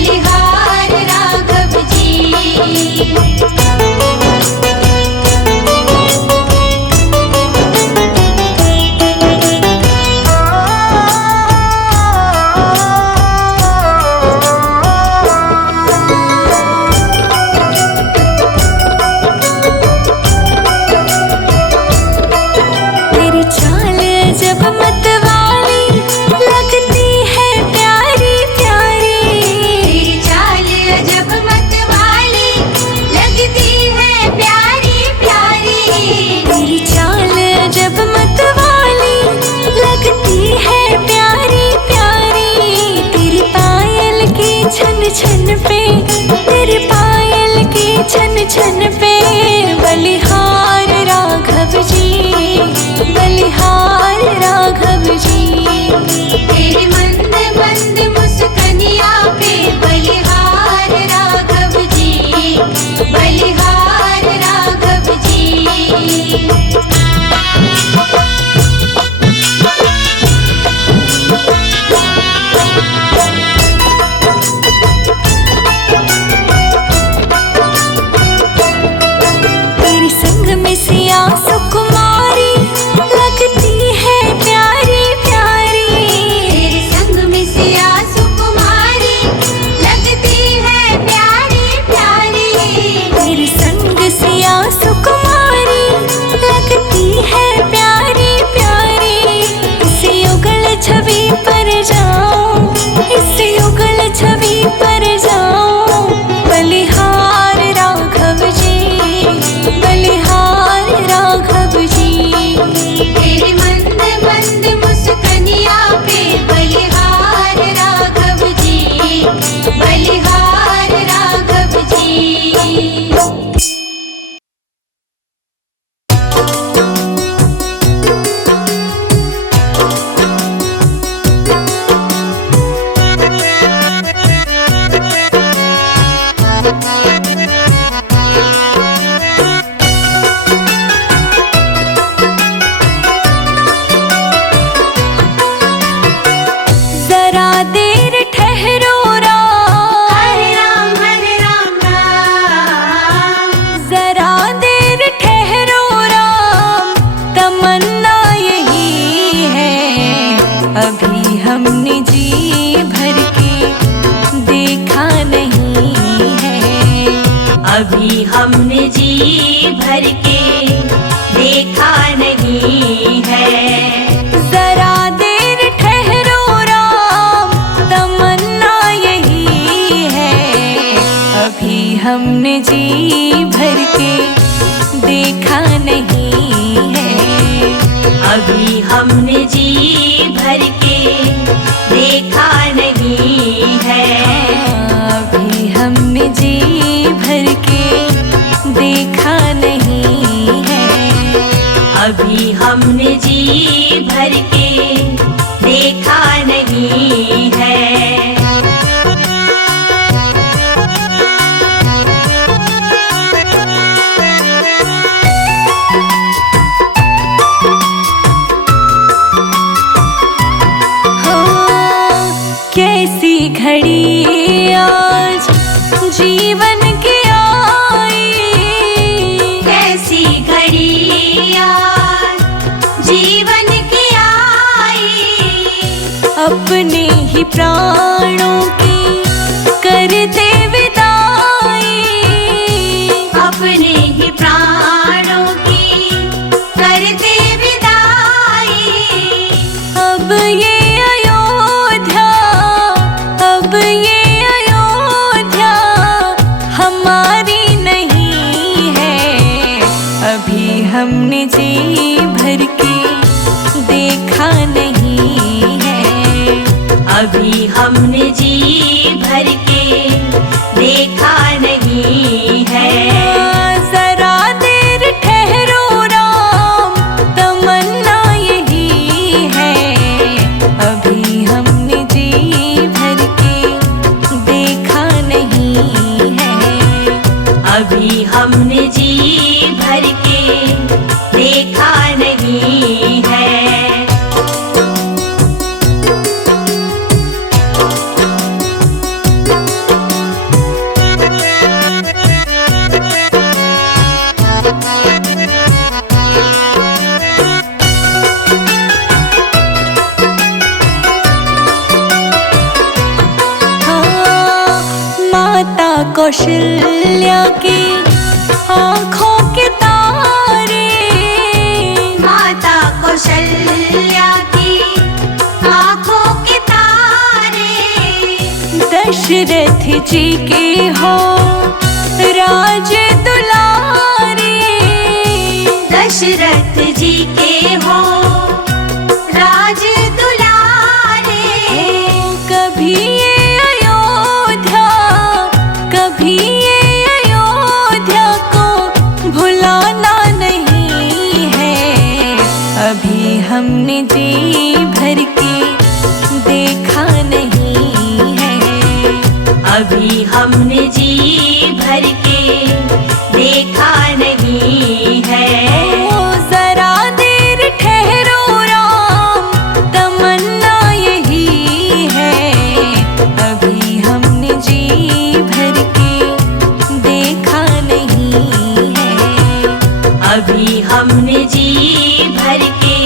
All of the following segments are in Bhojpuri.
बलिहार राघव जी। छन पे तेरे पायल के छन छन पे बलिहार राघव जी, बलिहार राघव जी। तेरे मंद मंद मुस्कनिया पे बलिहार राघव जी, बलिहार राघव जी। सुकुमारी लगती है प्यारी प्यारी, तेरे संग में सिया सुकुमारी लगती है प्यारी प्यारी। तेरे संग सिया सुकुमारी लगती है प्यारी प्यारी। इस युगल छवि पर जाऊं, इस युगल छवि पर जाऊं, बलिहार राघव जी, बलिहार राघव जी। तेरे मंद मंद मुस्कनिया पे बलिहार राघव जी, बलिहार राघव जी। अभी हमने जी भर के देखा नहीं है, अभी हमने जी भर के देखा नहीं है। जरा देर ठहरो राम, तमन्ना यही है, अभी हमने जी भर के देखा नहीं है, अभी हमने जी भर के देखा नहीं है। अभी हमने जी भर के देखा नहीं है, अभी हमने जी भर के देखा नहीं है। कैसी घड़ी आज जीवन की आई, कैसी घड़ी आज जीवन की आई। अपने ही प्राणों की करते विदाई, अपने ही प्राणों की करते विदाई। अब ये हमने जी भर के देखा नहीं है, अभी हमने जी भर के देखा नहीं है। जरा देर ठहरो राम, तमन्ना यही है, अभी हमने जी भर के देखा नहीं है, अभी हमने जी भर के देखा कौशल्या की आँखों के तारे, माता कौशल्या की आँखों के तारे, दशरथ जी के हो राज दुलारे, दशरथ जी के हो राज दुलारे। कभी ये अयोध्या, कभी ये अयोध्या को भुलाना नहीं है। अभी हमने जी भर के देखा नहीं है, अभी हमने जी भर के देखा नहीं है। ओ जरा देर ठहरो राम, तमन्ना यही है। अभी हमने जी भर के देखा नहीं है, अभी हमने जी भर के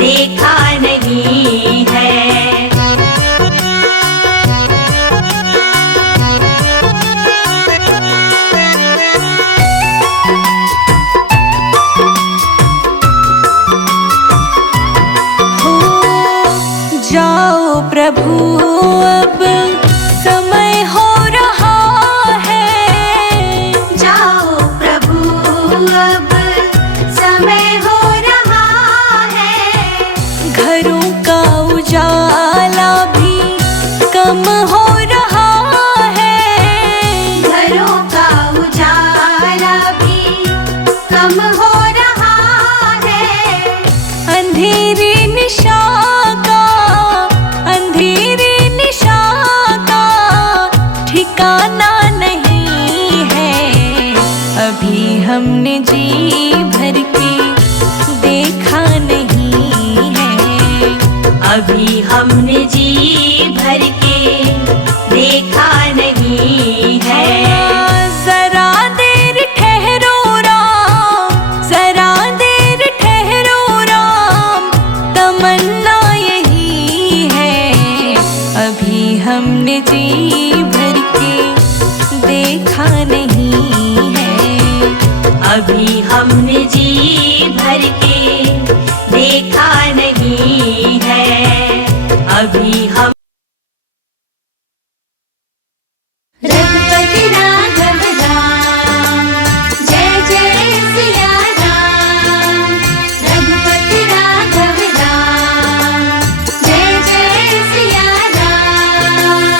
देखा नहीं है। हो जाओ प्रभु अब समय हो रहा है, जाओ प्रभु अब समय हो रहा है। घरों का उजाला भी कम हो रहा है, घरों का उजाला भी कम हो रहा है। अंधेरी निशा का, अंधेरी निशा का ठिकाना नहीं है। अभी हमने जी भर के देखा नहीं है, अभी हमने जी भर के देखा नहीं है। जरा देर ठहरो राम, जरा देर ठहरो राम, तमन्ना यही है। अभी हमने जी भर के देखा नहीं है, अभी हमने जी भर के देखा नहीं है। अभी हम रघुपति राघव राम, जय जय सिया राम। रघुपति राघव राम, जय जय सिया राम।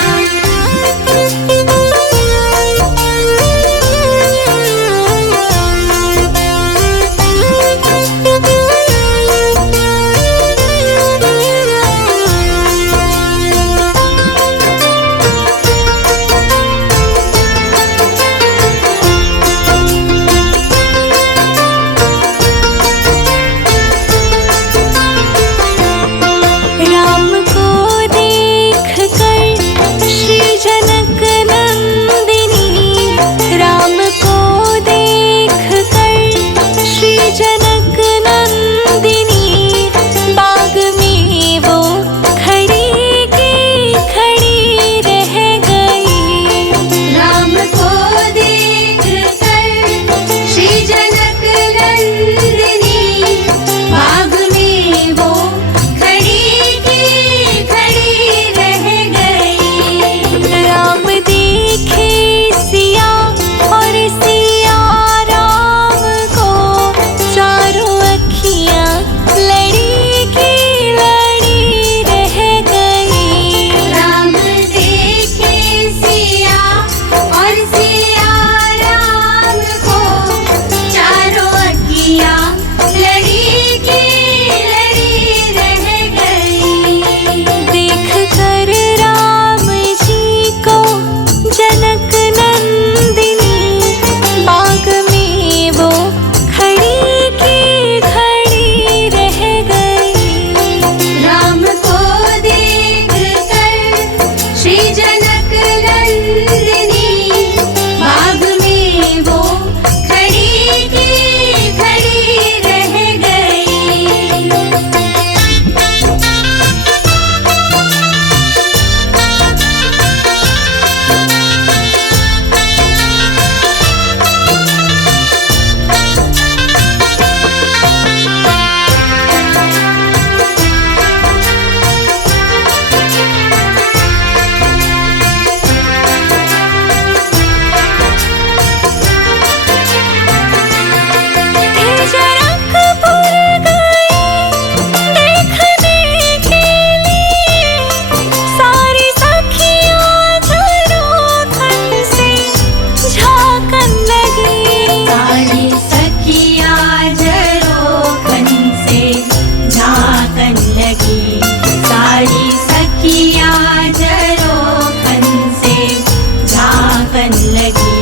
मन लगी।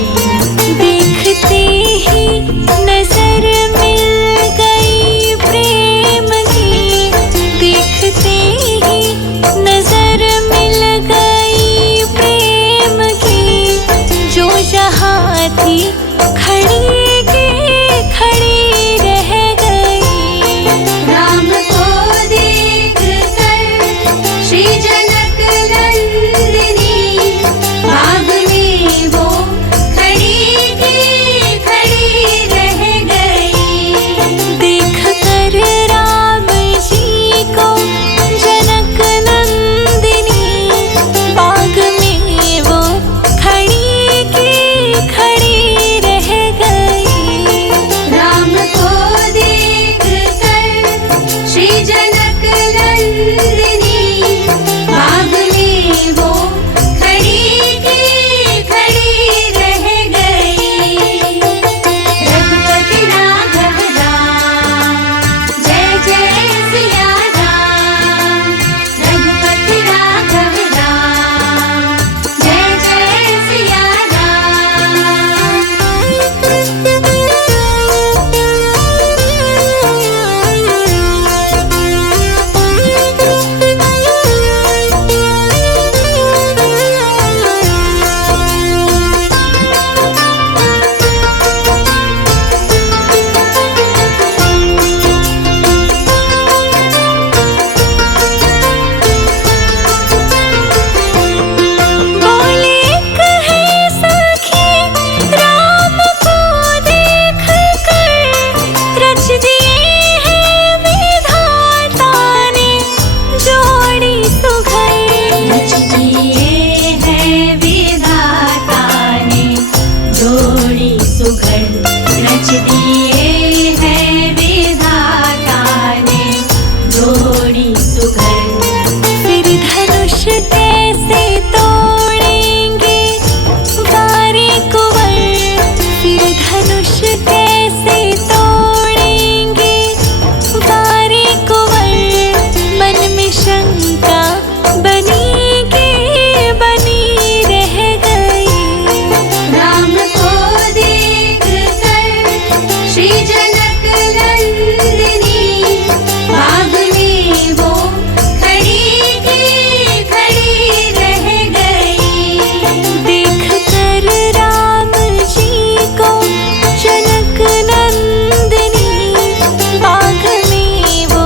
देखते ही नजर मिल गई प्रेम की, देखते ही नजर मिल गई प्रेम की, जो जहाँ थी खड़ी की खड़ी रह गई। राम को देख कर श्री जनक नंदिनी, बाग में वो खड़ी की खड़ी रह गई। देख कर राम जी को जनक नंदिनी, बाग में वो खड़ी की खड़ी रह गई। राम को देख कर श्री जनक नंदिनी, बाग में वो खड़ी की खड़ी रह गई। रघुपति राघव राम, जय जय सिया राम। रघुपति राघव राम, जय जय सिया बोले कहे सखी राम को देख कर, रच दिए हैं विधाता ने जोड़ी सुघर। रच दिए हैं विधाता ने जोड़ी सुघर। रच दिए हैं विधाता ने जोड़ी सुघर। फिर धनुष कैसे तोड़ेंगे बारी कुंवर, फिर धनुष कैसे तोड़ेंगे बारी कुंवर, मन में शंका बनी की बनी रह गई। राम को देख कर श्री जनक नंदिनी, बाग में वो खड़ी की खड़ी रह गई। देख कर राम जी को जनक नंदिनी, बाग में वो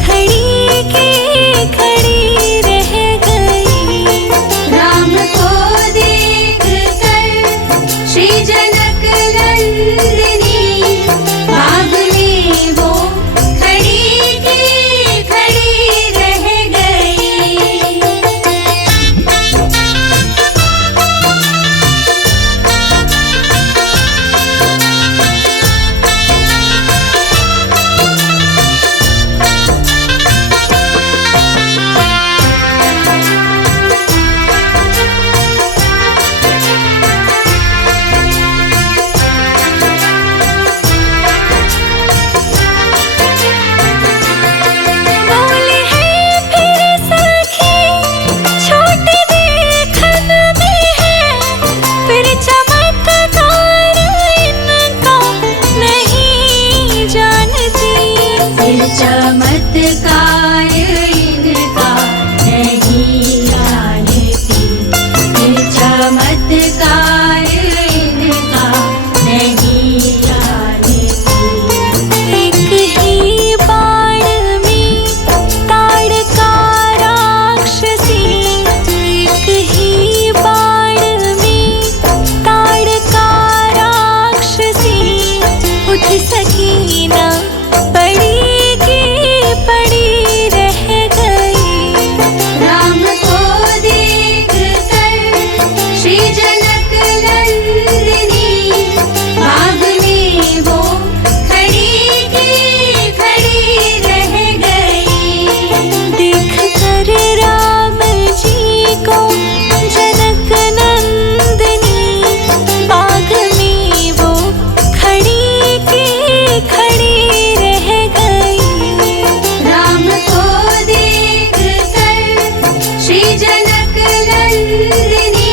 खड़ी की खड़ी रह गई। राम को देख कर श्री जनक नंदिनी, बाग में वो खड़ी की खड़ी रह गई। बोले हैं फिर सखी छोटी देखन में है, फिर चमत्कार इनका नहीं जानती। फिर चमत्कार इनका नहीं जानती। फिर चमत्कार इनका नहीं जानती। एक ही बाण में ताड़का राक्षसी, एक ही बाण में ताड़का राक्षसी, उठ सकी ना पड़ी की पड़ी रह गई। राम को देख कर श्री जनक नंदिनी, बाग में वो खड़ी की खड़ी रह गई। देख कर राम जी को जनक नंदिनी, बाग में वो खड़ी की खड़ी रह गई। राम को देख कर श्री जनक नंदिनी,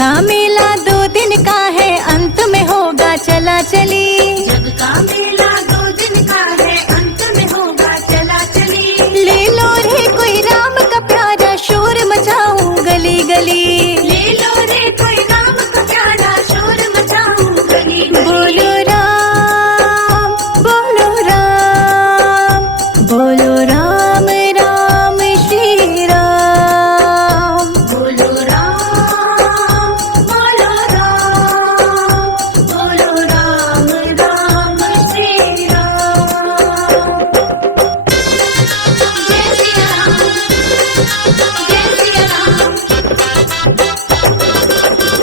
का मेला 2 दिन का है, अंत में होगा चला चली। जग का मेला 2 दिन का है, अंत में होगा चला चली। ले लो रे कोई राम का प्यारा, शोर मचाऊं गली गली। ले लो रे कोई राम का प्यारा, शोर मचाऊं गली गली। बोलो राम बोलो राम, बोलो राम राम श्री राम। बोलो राम बोलो राम, बोलो राम राम श्री राम। जय श्री राम, जय श्री राम,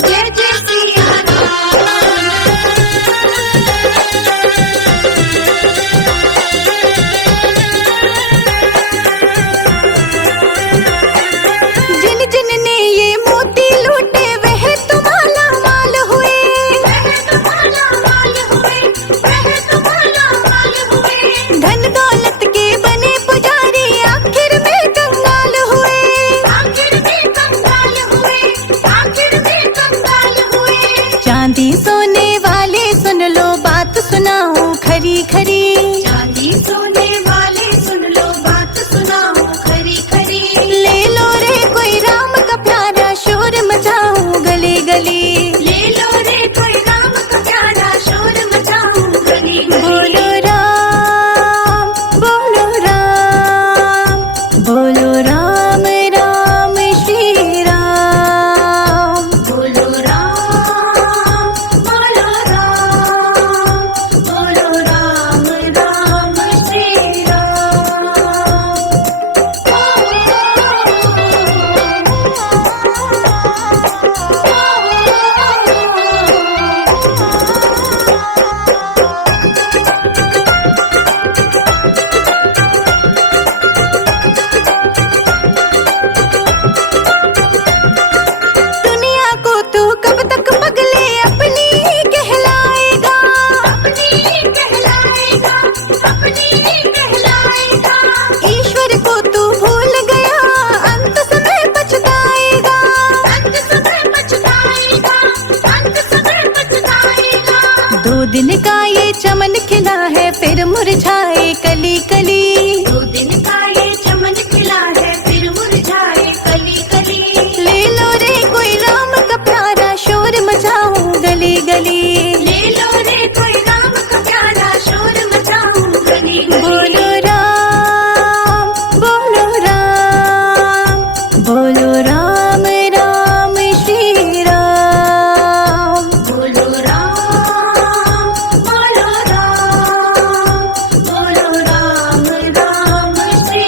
जय जय श्री राम। जिन जिन ने ये मोती लूटे वह तो माला माल हुए। वह तो माला माल हुए, वह तो माला माल हुए। धन दौलत के बने पुजारी, आखिर में कंगाल हुए। आखिर में कंगाल हुए, आखिर में कंगाल हुए। चांदी सोने वाले सुन लो, बात सुनाऊं खरी खरी। चांदी सोने वाले सुन लो, बात सुनाओ खरी खरी। ले लो रे कोई राम का प्यारा, शोर मचाऊं गली गली। ले लो रे कोई राम का प्यारा, शोर मचाऊं गली गली। बोलो राम बोलो राम, बोलो राम राम श्री राम। बोलो राम बोलो राम, बोलो राम राम श्री राम। दुनिया को तू कब तक पगले अपनी ही कहलाएगा। अपनी ही कहलाएगा, अपनी ही कहलाएगा। ईश्वर को तू भूल गया, अंत समय पछताएगा। अंत समय पछताएगा, अंत समय पछताएगा। 2 दिन का ये चमन खिला है, फिर मुरझाए कली कली। 2 दिन का ये चमन खिला है, फिर मुरझाए कली कली। ले लो रे कोई राम का प्यारा, शोर मचाऊं गली गली। ले लो रे कोई राम का प्यारा, शोर मचाऊं गली गली। बोलो राम बोलो राम, बोलो राम राम श्री राम। बोलो राम बोलो राम, बोलो राम राम श्री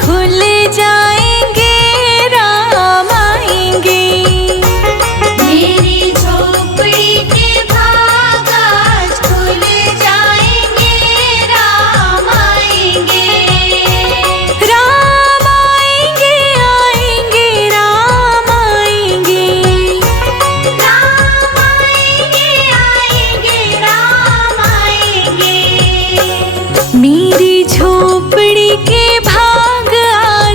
खुल जाएंगे, राम आएंगे। मेरी झोपड़ी के भाग आज खुल जाएंगे, राम आएंगे। राम आएंगे, आएंगे, राम आएंगे। राम आएंगे, आएंगे, राम आएंगे। मेरी झोपड़ी के भाग आज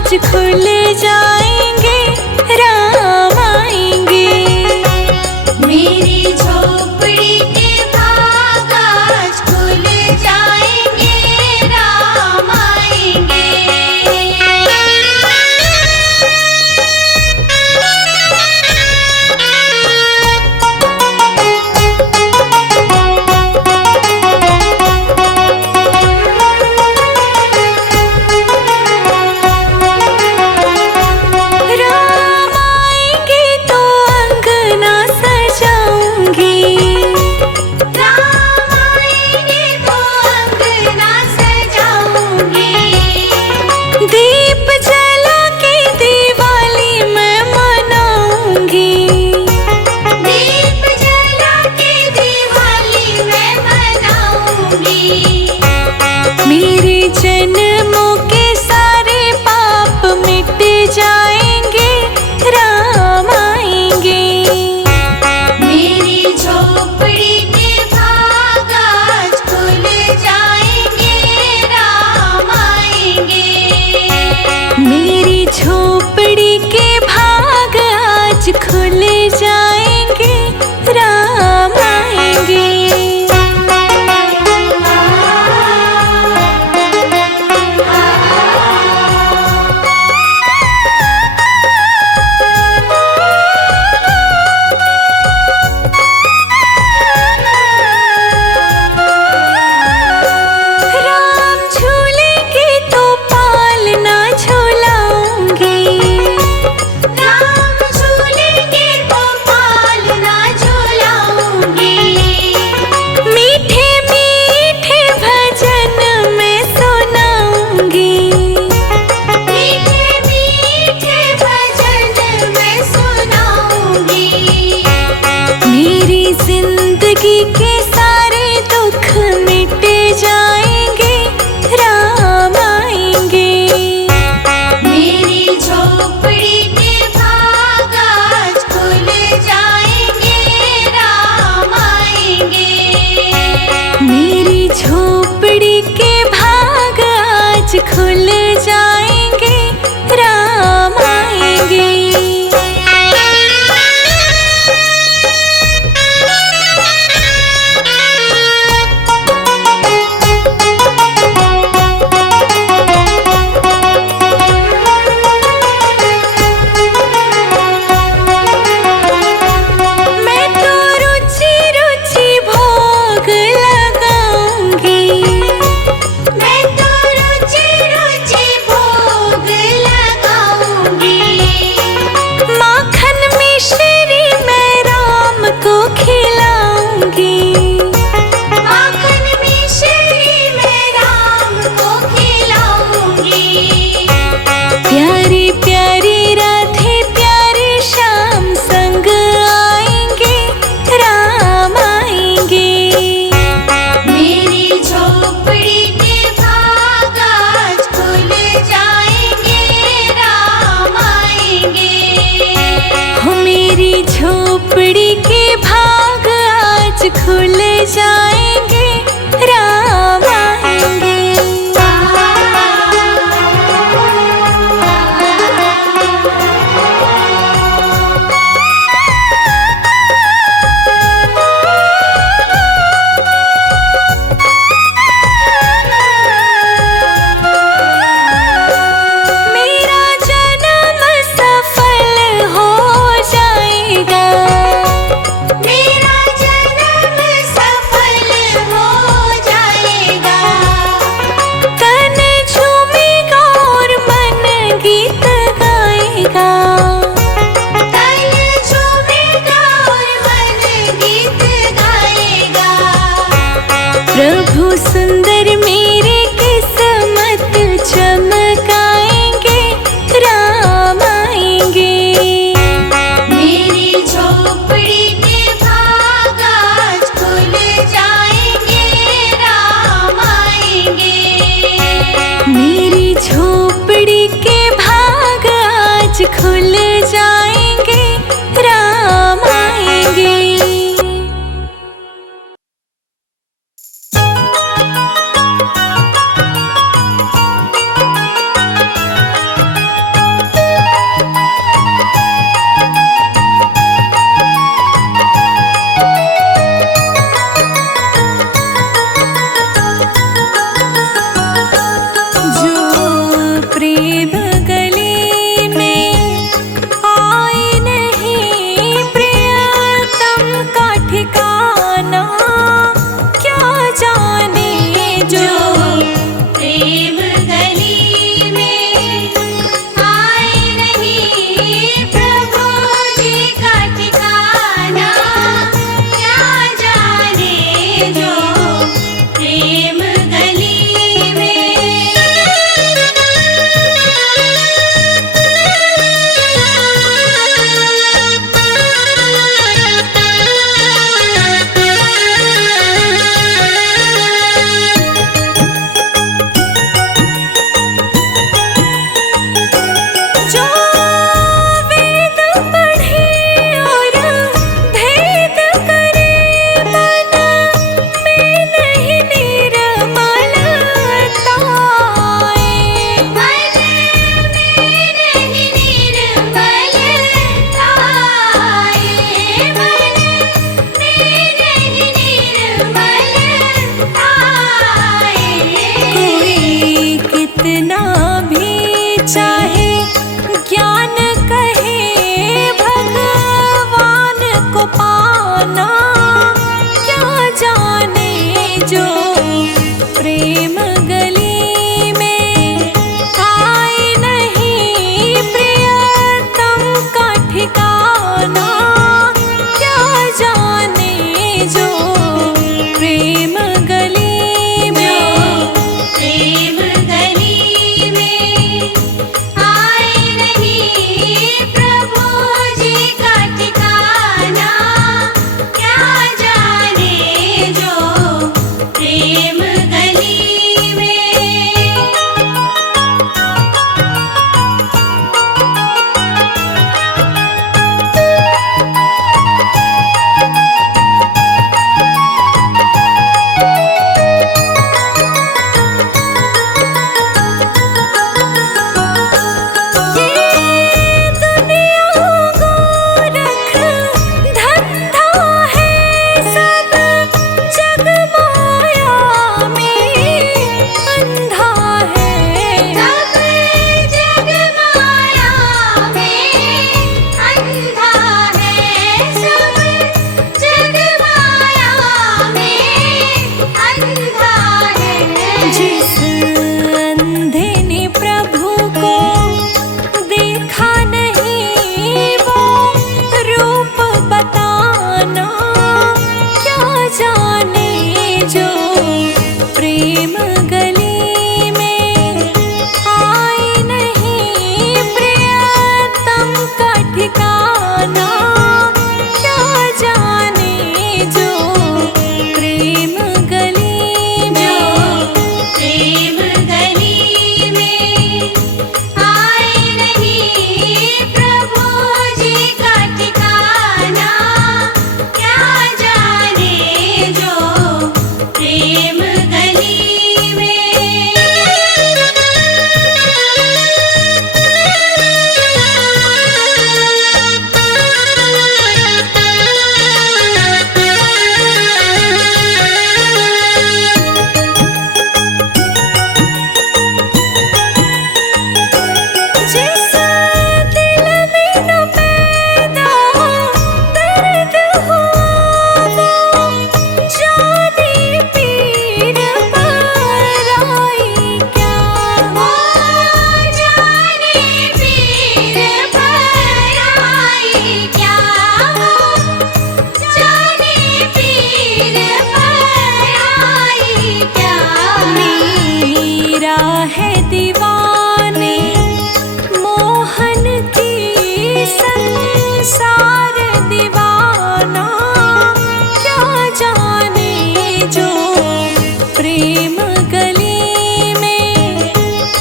प्रेम गली में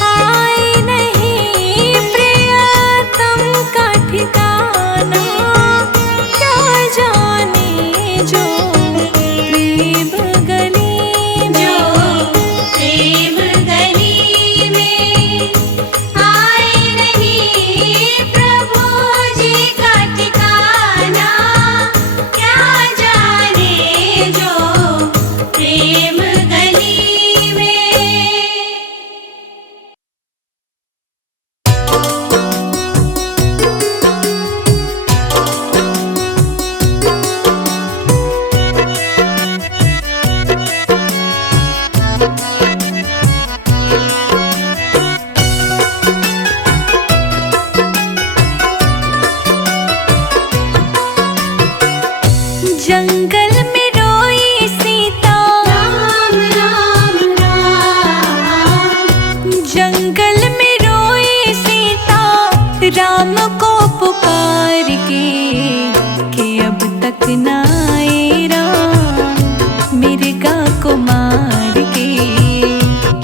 आए नहीं प्रियतम का ठिकाना, क्या जाने जो प्रेम गली में, प्रेम गली में आए नहीं प्रभु जी का ठिकाना, क्या जाने जो प्रेम गली में। जंगल में रोई सीता, राम राम राम, जंगल में रोई सीता राम को पुकार के, कि अब तक ना आए राम मिर्गा को मार के,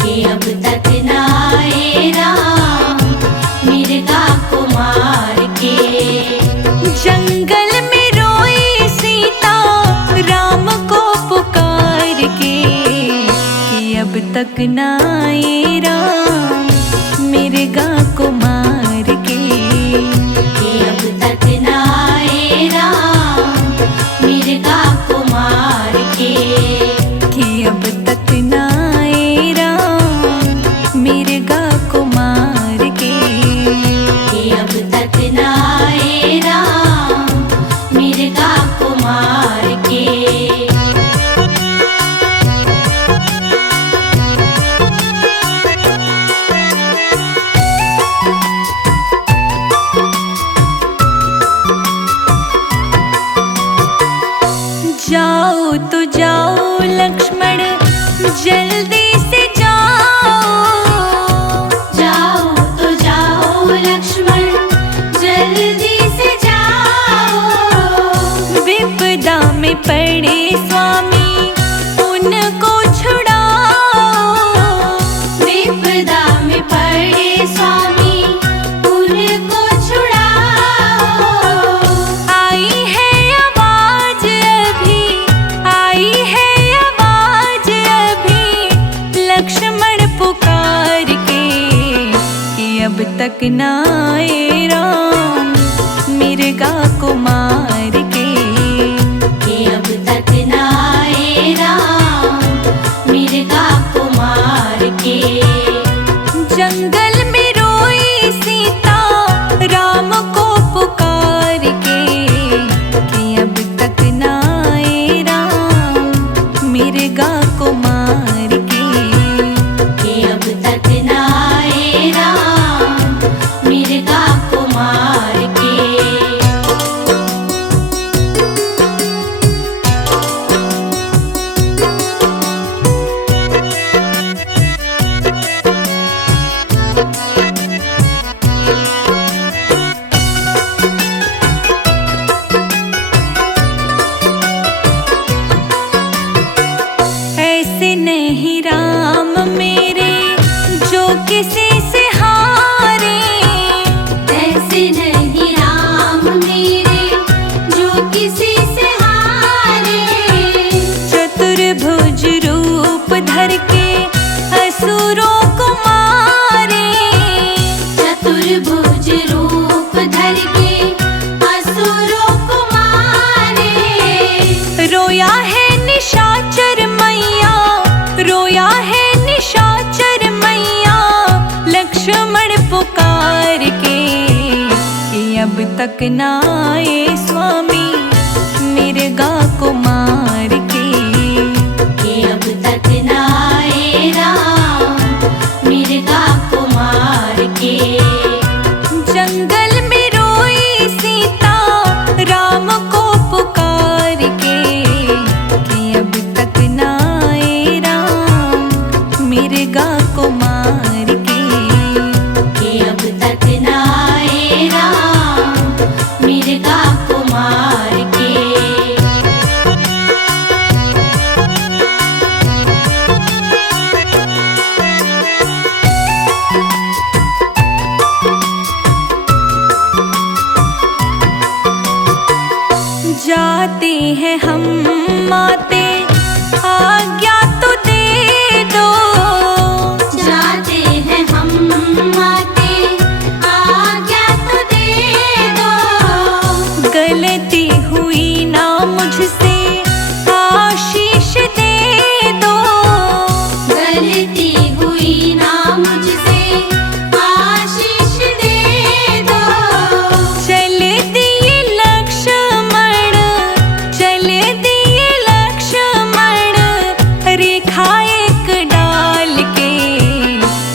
कि अब तक ना आए राम मिर्गा को मार के। जंगल में रोई सीता राम को पुकार के, कि अब तक ना आए राम मिर्गा को मार के, कि अब तक ना आए राम मिर्गा को मार के, कि अब तक ना आए राम मिर्गा को मार के, कि अब तक ना आए राम मिर्गा को मार के। जाओ तो जाओ लक्ष्मण जल्दी से जाओ, जाओ तो जाओ लक्ष्मण जल्दी से जाओ, विपदा में पड़े स्वामी उनको छुड़ाओ, विपदा में पड़े स्वामी उनको छुड़ाओ। आई है आवाज अभी, आई है आवाज अभी लक्ष्मण पुकार के, कि अब तक ना आए राम मिर्गा को मार के, कि अब तक ना आए राम मिर्गा को मार के। जंगल में रोई सीता राम को पुकार के, कि अब तक ना आए राम मिर्गा को मार के, कि अब तक ना आए राम मिर्गा को मार के। ऐसे नहीं राम मेरे जो किसी से हारे, ऐसे नहीं राम मेरे जो किसी से हारे, चतुर्भुज रूप धर के असुरों को मारे, चतुर्भुज रूप धर के असुरों को मारे। रोया है निशाचर मैया, रोया है निशाचर मैया लक्ष्मण पुकार के, कि अब तक ना आए स्वामी मिर्गा को मार के, कि अब तक ना आए राम मिर्गा को मार के। जंगल में रोई सीता राम को पुकार के, कि अब तक ना आए राम मिर्गा को मार के, कि अब तक ना आए राम मिर्गा को मार जाते हैं हम माते, आज्ञा तो दे दो। जाते हैं हम माते, आज्ञा तो दे दो। गलती हुई ना मुझसे, आशीष दे दो। गलती हुई ना मुझसे, आशीष दे दो। चल दिए लक्ष्मण, चल दिए लक्ष्मण, रेखा एक डाल के,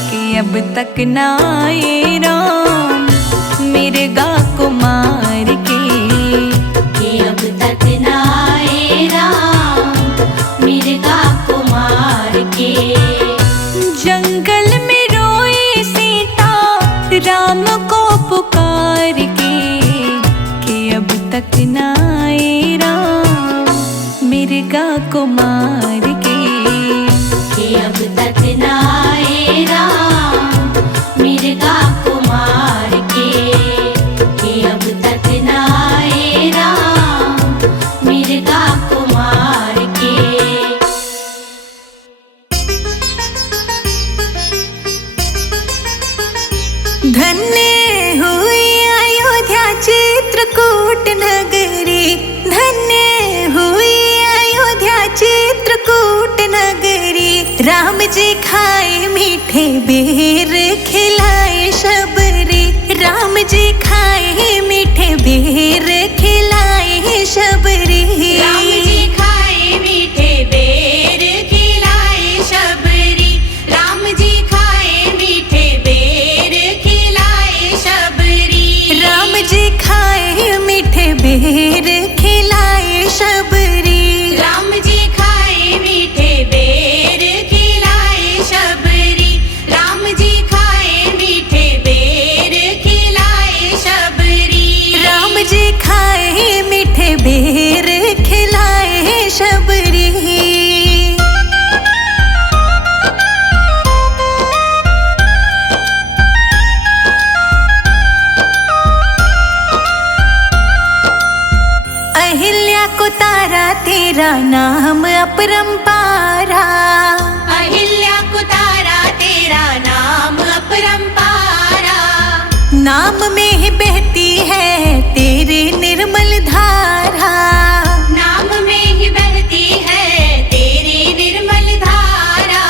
कि अब तक ना आए राम मिर्गा को मार के। कि अब तक ना आए राम मिर्गा को मार के। जंगल में रोई सीता राम को पुकार के, कि अब तक ना आए राम मिर्गा को मार के। कि अब तक ना आए राम मिर्गा को मार के। कि अब तक ना आए राम मिर्गा को मार के। धन्य हुई अयोध्या चित्रकूट नगरी, धन्य हुई अयोध्या चित्रकूट नगरी। राम जी खाए मीठे बेर, खिलाए शबरी। राम जी खाए मीठे बेर, खिलाए शबरी। राम जी खाए मीठे बेर, खिलाए शबरी। राम जी खाए मीठे बेर, खिलाए शबरी। राम जी खाए मीठे बेर, खिलाए शबरी। राम जी खाए मीठे बेर, खिलाए शबरी। राम जी खाए मीठे बेर, खिलाए शबरी। राम जी खाए मीठे बेर, खिलाए शबरी। अहिल्या को तारा तेरा नाम अपरंपारा। अहिल्या को तारा तेरा नाम अपरंपारा। नाम में ही बहती है तेरी निर्मल धारा। नाम में ही बहती है तेरी निर्मल धारा।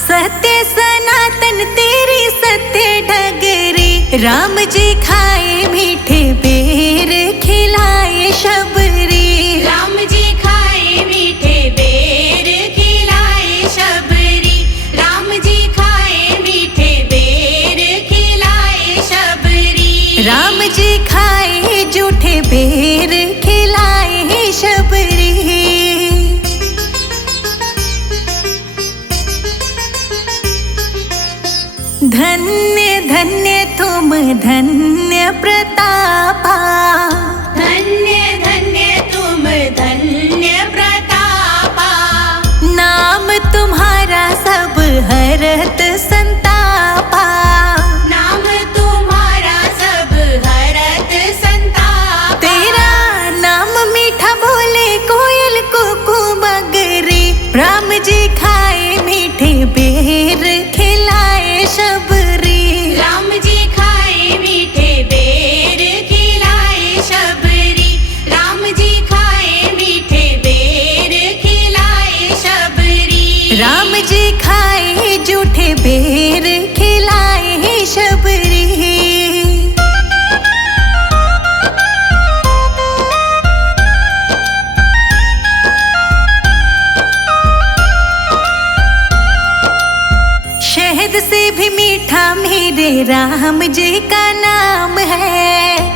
सत्य सनातन तेरी सत्य डगरी। राम जी खाए मीठे बेर, खिलाए शबरी। राम जी खाए मीठे बेर, खिलाए शबरी। राम जी खाए मीठे बेर, खिलाए शबरी। राम जी खाए जूठे बेर, खिलाए शबरी। धन्य धन्य तुम धन्य प्रतापा। धन्य धन्य तुम धन्य प्रतापा। नाम तुम्हारा सब हरत संतापा। नाम तुम्हारा सब हरत संतापा। तेरा नाम मीठा बोले कोयल कुकू मगरी। राम जी खाए मीठे बेर, खिलाए शबरी। राम जी खाए मीठे बेर, खिलाए शबरी। राम जी खाए मीठे बेर, खिलाए शबरी। राम जी खाए जूठे बेर, खिलाए शबरी। शहद से भी मीठा मेरे राम जी का नाम है।